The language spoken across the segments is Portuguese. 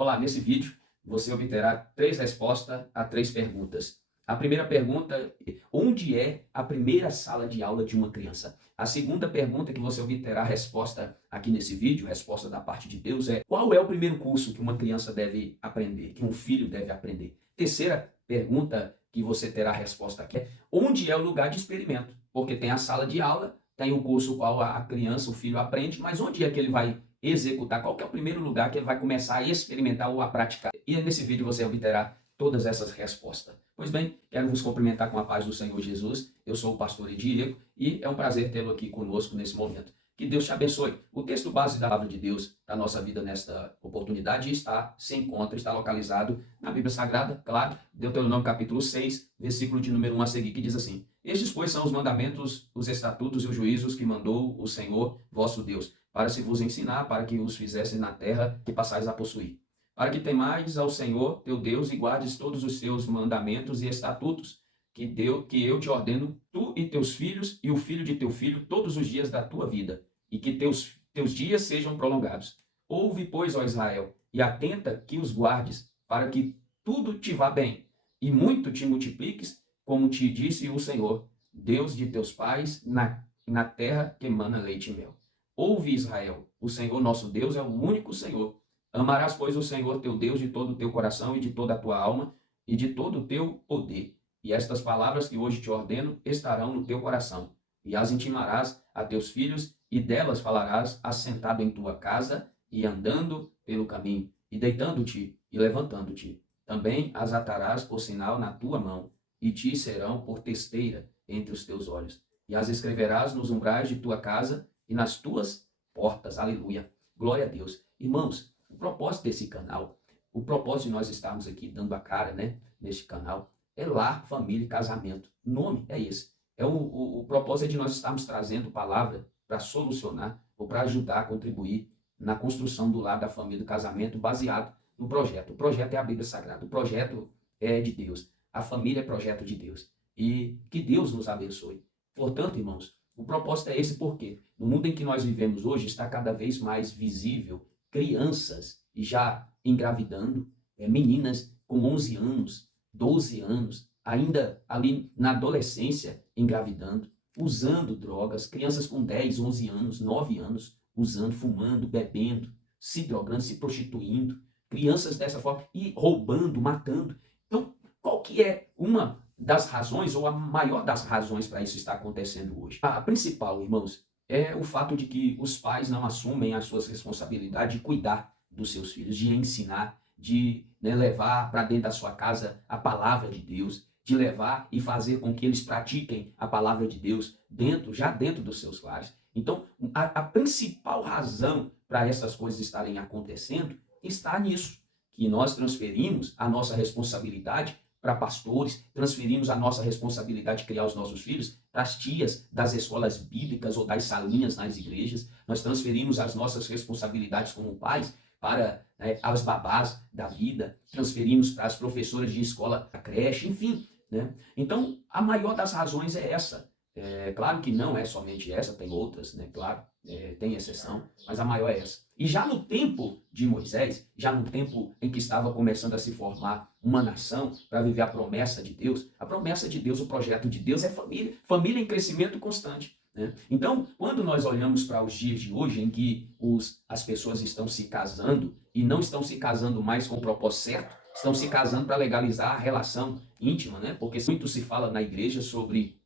Olá, nesse vídeo você obterá 3 respostas a 3 perguntas. A primeira pergunta é: onde é a primeira sala de aula de uma criança? A segunda pergunta que você obterá resposta aqui nesse vídeo, resposta da parte de Deus, é: qual é o primeiro curso que uma criança deve aprender, que um filho deve aprender? Terceira pergunta que você terá resposta aqui é: onde é o lugar de experimento? Porque tem a sala de aula, tem o curso qual a criança, o filho aprende, mas onde é que ele vai executar? Qual que é o primeiro lugar que ele vai começar a experimentar ou a praticar? E nesse vídeo você obterá todas essas respostas. Pois bem, quero vos cumprimentar com a paz do Senhor Jesus. Eu sou o pastor Edílio e é um prazer tê-lo aqui conosco nesse momento. Que Deus te abençoe. O texto base da palavra de Deus para a nossa vida nesta oportunidade está localizado na Bíblia Sagrada, claro, Deuteronômio capítulo 6, versículo de número 1 a seguir, que diz assim: Estes, pois, são os mandamentos, os estatutos e os juízos que mandou o Senhor vosso Deus, para se vos ensinar, para que os fizesse na terra que passais a possuir. Para que temais ao Senhor teu Deus e guardes todos os seus mandamentos e estatutos, que eu te ordeno, tu e teus filhos e o filho de teu filho, todos os dias da tua vida, e que teus dias sejam prolongados. Ouve, pois, ó Israel, e atenta que os guardes, para que tudo te vá bem, e muito te multipliques, como te disse o Senhor, Deus de teus pais, na terra que emana leite e mel. Ouve, Israel, o Senhor nosso Deus é o único Senhor. Amarás, pois, o Senhor teu Deus de todo o teu coração e de toda a tua alma e de todo o teu poder. E estas palavras que hoje te ordeno estarão no teu coração. E as intimarás a teus filhos, e delas falarás assentado em tua casa e andando pelo caminho, e deitando-te e levantando-te. Também as atarás por sinal na tua mão, e te serão por testeira entre os teus olhos. E as escreverás nos umbrais de tua casa e nas tuas portas. Aleluia. Glória a Deus. Irmãos, o propósito desse canal, o propósito de nós estarmos aqui dando a cara, neste canal, é lar, família e casamento. O nome é esse. O propósito é de nós estarmos trazendo palavra para solucionar ou para ajudar, contribuir na construção do lar, da família, do casamento, baseado no projeto. O projeto é a Bíblia Sagrada. O projeto é de Deus. A família é projeto de Deus. E que Deus nos abençoe. Portanto, irmãos, o propósito é esse porque no mundo em que nós vivemos hoje está cada vez mais visível crianças já engravidando, meninas com 11 anos, 12 anos, ainda ali na adolescência engravidando, usando drogas, crianças com 10, 11 anos, 9 anos, usando, fumando, bebendo, se drogando, se prostituindo, crianças dessa forma e roubando, matando. Então, qual que é uma das razões, ou a maior das razões para isso estar acontecendo hoje? A principal, irmãos, é o fato de que os pais não assumem as suas responsabilidades de cuidar dos seus filhos, de ensinar, de levar para dentro da sua casa a palavra de Deus, de levar e fazer com que eles pratiquem a palavra de Deus já dentro dos seus lares. Então, a principal razão para essas coisas estarem acontecendo está nisso, que nós transferimos a nossa responsabilidade para pastores, transferimos a nossa responsabilidade de criar os nossos filhos para as tias das escolas bíblicas ou das salinhas nas igrejas, nós transferimos as nossas responsabilidades como pais para as babás da vida, transferimos para as professoras de escola, da creche, enfim. Então, a maior das razões é essa. Claro que não é somente essa, tem outras, claro, tem exceção, mas a maior é essa. E já no tempo de Moisés, já no tempo em que estava começando a se formar uma nação para viver a promessa de Deus, o projeto de Deus é família, família em crescimento constante. Então, quando nós olhamos para os dias de hoje, em que as pessoas estão se casando e não estão se casando mais com o propósito certo, estão se casando para legalizar a relação íntima, porque muito se fala na igreja sobre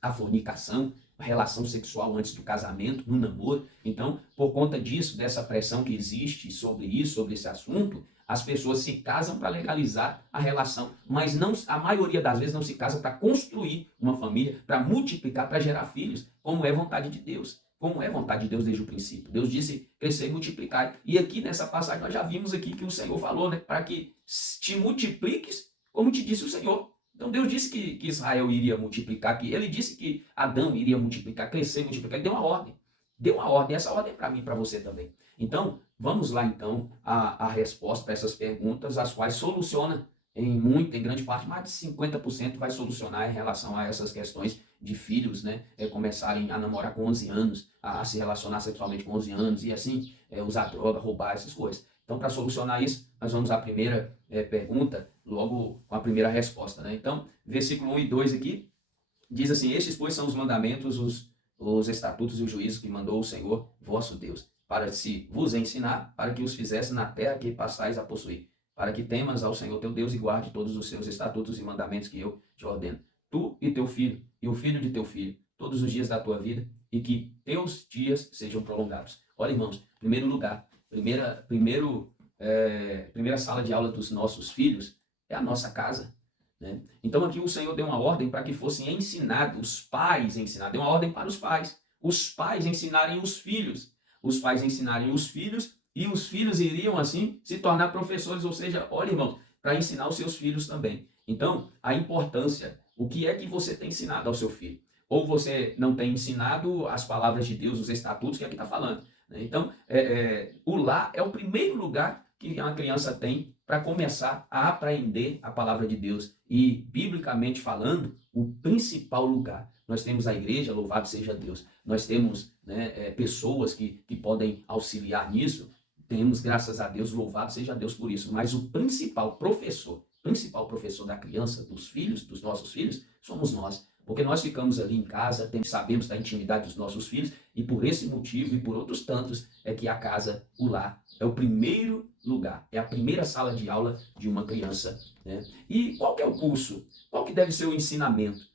a fornicação, a relação sexual antes do casamento, no namoro. Então, por conta disso, dessa pressão que existe sobre isso, sobre esse assunto, as pessoas se casam para legalizar a relação, mas não, a maioria das vezes não se casa para construir uma família, para multiplicar, para gerar filhos, como é vontade de Deus. Como é vontade de Deus desde o princípio. Deus disse crescer e multiplicar. E aqui nessa passagem nós já vimos aqui que o Senhor falou, para que te multipliques, como te disse o Senhor. Então Deus disse que Israel iria multiplicar, que ele disse que Adão iria multiplicar, crescer e multiplicar. Ele deu uma ordem. Deu uma ordem. Essa ordem é para mim e para você também. Então, vamos lá então a resposta para essas perguntas, as quais soluciona em grande parte, mais de 50% vai solucionar em relação a essas questões de filhos, começarem a namorar com 11 anos, a se relacionar sexualmente com 11 anos e assim, usar droga, roubar essas coisas. Então, para solucionar isso, nós vamos à primeira pergunta, logo com a primeira resposta, né? Então, versículo 1 e 2 aqui, diz assim: estes, pois, são os mandamentos, os estatutos e os juízos que mandou o Senhor, vosso Deus, para se vos ensinar, para que os fizesse na terra que passais a possuir, para que temas ao Senhor teu Deus e guarde todos os seus estatutos e mandamentos que eu te ordeno, tu e teu filho, e o filho de teu filho, todos os dias da tua vida, e que teus dias sejam prolongados. Olha, irmãos, primeiro lugar, primeira sala de aula dos nossos filhos é a nossa casa, né? Então aqui o Senhor deu uma ordem para que fossem ensinados, os pais ensinaram, deu uma ordem para os pais ensinarem os pais ensinarem os filhos, e os filhos iriam assim se tornar professores, ou seja, olha, irmãos, para ensinar os seus filhos também. Então, a importância, o que é que você tem ensinado ao seu filho? Ou você não tem ensinado as palavras de Deus, os estatutos que aqui está falando, né? Então, o lar é o primeiro lugar que uma criança tem para começar a aprender a palavra de Deus. E, biblicamente falando, o principal lugar. Nós temos a igreja, louvado seja Deus. Nós temos, né, pessoas que podem auxiliar nisso. Temos, graças a Deus, louvado seja Deus por isso. Mas o principal professor da criança, dos filhos, dos nossos filhos, somos nós. Porque nós ficamos ali em casa, sabemos da intimidade dos nossos filhos, e por esse motivo e por outros tantos é que a casa, o lar, é o primeiro lugar, é a primeira sala de aula de uma criança, né? E qual que é o curso? Qual que deve ser o ensinamento?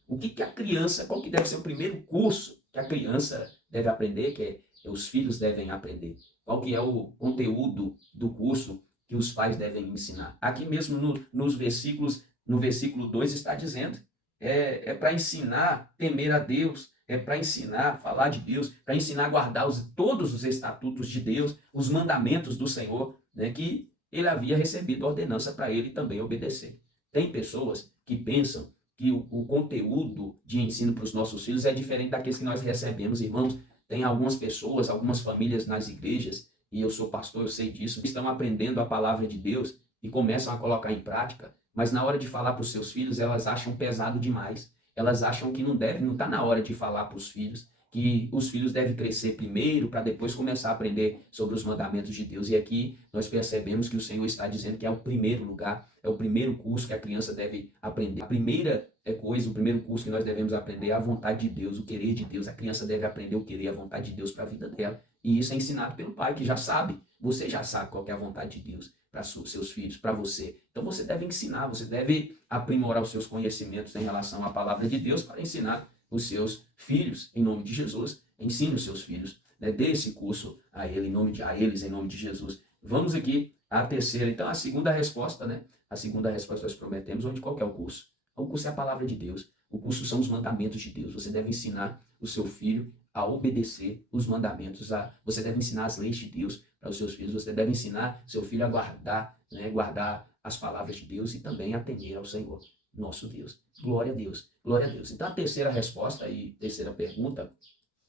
Qual que deve ser o primeiro curso que a criança deve aprender, que os filhos devem aprender? Qual que é o conteúdo do curso que os pais devem ensinar? Aqui mesmo no versículo 2 está dizendo, para ensinar a temer a Deus, para ensinar a falar de Deus, para ensinar a guardar todos os estatutos de Deus, os mandamentos do Senhor, né, que ele havia recebido ordenança para ele também obedecer. Tem pessoas que pensam que o conteúdo de ensino para os nossos filhos é diferente daqueles que nós recebemos, irmãos. Tem algumas pessoas, algumas famílias nas igrejas, e eu sou pastor, eu sei disso, que estão aprendendo a palavra de Deus e começam a colocar em prática, mas na hora de falar para os seus filhos, elas acham pesado demais. Elas acham que não está na hora de falar para os filhos, que os filhos devem crescer primeiro para depois começar a aprender sobre os mandamentos de Deus. E aqui nós percebemos que o Senhor está dizendo que é o primeiro lugar, é o primeiro curso que a criança deve aprender. A primeira coisa, o primeiro curso que nós devemos aprender é a vontade de Deus, o querer de Deus. A criança deve aprender o querer, a vontade de Deus para a vida dela. E isso é ensinado pelo pai, que já sabe. Você já sabe qual é a vontade de Deus para seus filhos, para você. Então você deve ensinar, você deve aprimorar os seus conhecimentos em relação à palavra de Deus para ensinar os seus filhos, em nome de Jesus. Ensine os seus filhos, né? Dê esse curso a eles, em nome de Jesus. Vamos aqui à terceira, então, a segunda resposta, né? A segunda resposta nós prometemos, onde qual que é o curso? O curso é a palavra de Deus. O curso são os mandamentos de Deus. Você deve ensinar o seu filho a obedecer os mandamentos. Você deve ensinar as leis de Deus para os seus filhos. Você deve ensinar seu filho a guardar, né, guardar as palavras de Deus e também a temer ao Senhor, nosso Deus. Glória a Deus. Glória a Deus. Então, a terceira resposta e terceira pergunta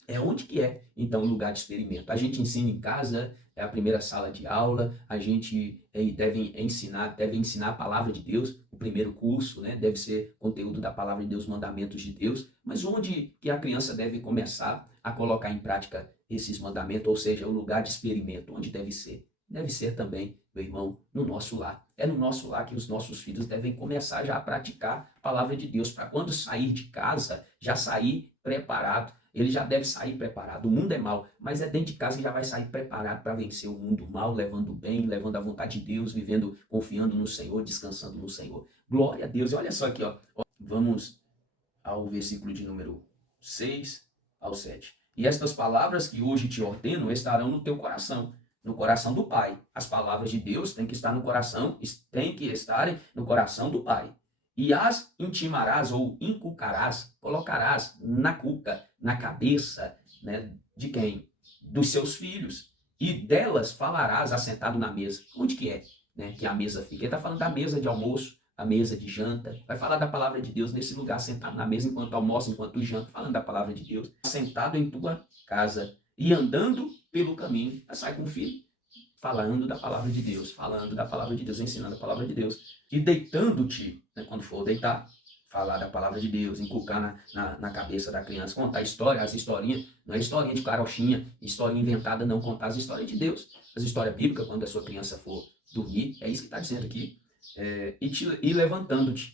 é onde que é, então, o lugar de experimento. A gente ensina em casa, é a primeira sala de aula, a gente deve ensinar a palavra de Deus, o primeiro curso, né, deve ser conteúdo da palavra de Deus, mandamentos de Deus, mas onde que a criança deve começar a colocar em prática esses mandamentos, ou seja, o lugar de experimento, onde deve ser? Deve ser também, meu irmão, no nosso lar. É no nosso lar que os nossos filhos devem começar já a praticar a palavra de Deus, para quando sair de casa, já sair preparado. Ele já deve sair preparado. O mundo é mau, mas é dentro de casa que já vai sair preparado para vencer o mundo mal, levando o bem, levando a vontade de Deus, vivendo, confiando no Senhor, descansando no Senhor. Glória a Deus. E olha só aqui, ó. Vamos ao versículo de número 6 ao 7. E estas palavras que hoje te ordeno estarão no teu coração, no coração do Pai. As palavras de Deus têm que estar no coração, têm que estarem no coração do Pai. E as intimarás ou inculcarás, colocarás na cuca, na cabeça, né, de quem? Dos seus filhos. E delas falarás assentado na mesa. Onde que é, né, que a mesa fica? Ele está falando da mesa de almoço, a mesa de janta. Vai falar da palavra de Deus nesse lugar, sentado na mesa enquanto almoça, enquanto janta, falando da palavra de Deus. Sentado em tua casa e andando pelo caminho. Sai com o filho, falando da palavra de Deus, ensinando a palavra de Deus. E deitando-te, né, quando for deitar, falar da palavra de Deus, inculcar na cabeça da criança, contar história, as historinhas, não é historinha de carochinha, historinha inventada, não, contar as histórias de Deus, as histórias bíblicas, quando a sua criança for dormir, é isso que está dizendo aqui, e levantando-te,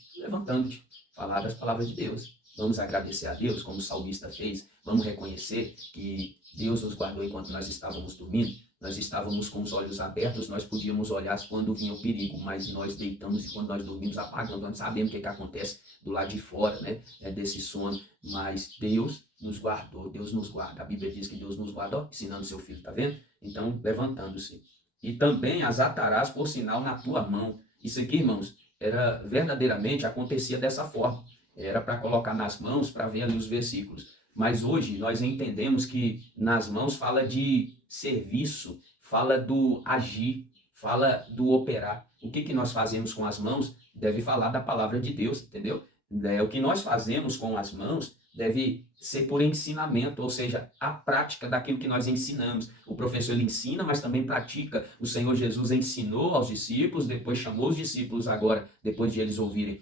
falar das palavras de Deus. Vamos agradecer a Deus, como o salmista fez, vamos reconhecer que Deus nos guardou enquanto nós estávamos dormindo, nós estávamos com os olhos abertos, nós podíamos olhar quando vinha o perigo, mas nós deitamos e quando nós dormimos apagamos, nós sabemos o que acontece do lado de fora, né, desse sono, mas Deus nos guardou, Deus nos guarda. A Bíblia diz que Deus nos guarda, ensinando seu filho, tá vendo? Então, levantando-se. E também as atarás por sinal na tua mão. Isso aqui, irmãos, era verdadeiramente, acontecia dessa forma. Era para colocar nas mãos, para ver ali os versículos. Mas hoje nós entendemos que nas mãos fala de serviço, fala do agir, fala do operar. O que nós fazemos com as mãos deve falar da palavra de Deus, entendeu? O que nós fazemos com as mãos deve ser por ensinamento, ou seja, a prática daquilo que nós ensinamos. O professor ele ensina, mas também pratica. O Senhor Jesus ensinou aos discípulos, depois chamou os discípulos agora, depois de eles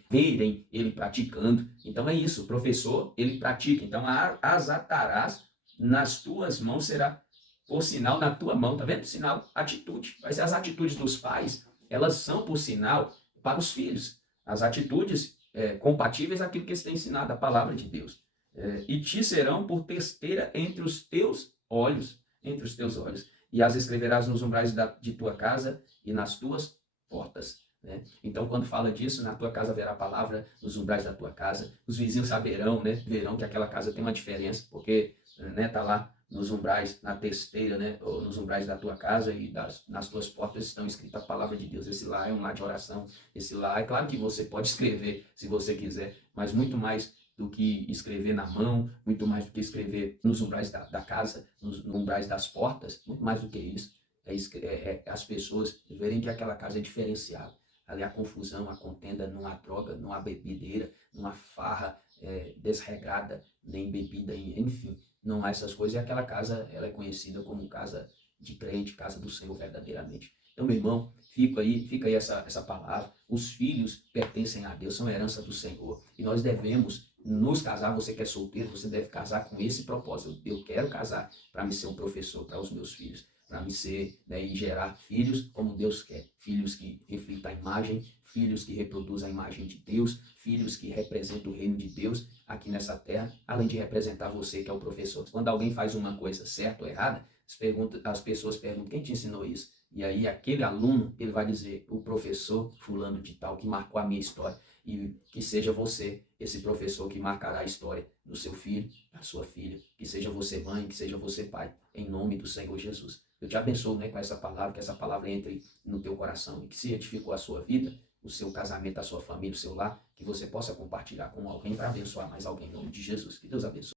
verem ele praticando. Então é isso, o professor ele pratica. Então as atarás nas tuas mãos será por sinal na tua mão, tá vendo? Sinal, atitude. Mas as atitudes dos pais, elas são por sinal para os filhos. As atitudes compatíveis àquilo que eles têm ensinado, a palavra de Deus. E te serão por testeira entre os teus olhos, e as escreverás nos umbrais de tua casa e nas tuas portas. Né? Então, quando fala disso, na tua casa haverá a palavra, nos umbrais da tua casa, os vizinhos saberão, né? Verão que aquela casa tem uma diferença, porque tá lá nos umbrais, na testeira, né? Ou nos umbrais da tua casa e nas tuas portas estão escritas a palavra de Deus. Esse lá é um lar de oração, esse lá, é claro que você pode escrever se você quiser, mas muito mais do que escrever na mão, muito mais do que escrever nos umbrais da casa, nos umbrais das portas, muito mais do que isso. As pessoas verem que aquela casa é diferenciada. Ali a confusão, a contenda, não há droga, não há bebedeira, não há farra desregrada, nem bebida, enfim, não há essas coisas. E aquela casa, ela é conhecida como casa de crente, casa do Senhor verdadeiramente. Então, meu irmão, fica aí essa palavra. Os filhos pertencem a Deus, são herança do Senhor. E nós devemos nos casar. Você que é solteiro, você deve casar com esse propósito. Eu quero casar para me ser um professor para os meus filhos, para me ser, né, e gerar filhos como Deus quer. Filhos que reflitam a imagem, filhos que reproduzam a imagem de Deus, filhos que representam o reino de Deus aqui nessa terra, além de representar você que é o professor. Quando alguém faz uma coisa certa ou errada, as pessoas perguntam, quem te ensinou isso? E aí aquele aluno, ele vai dizer, o professor fulano de tal, que marcou a minha história. E que seja você esse professor que marcará a história do seu filho, da sua filha. Que seja você mãe, que seja você pai. Em nome do Senhor Jesus. Eu te abençoo, né, com essa palavra, que essa palavra entre no teu coração. E que se edificou a sua vida, o seu casamento, a sua família, o seu lar, que você possa compartilhar com alguém para abençoar mais alguém em nome de Jesus. Que Deus abençoe.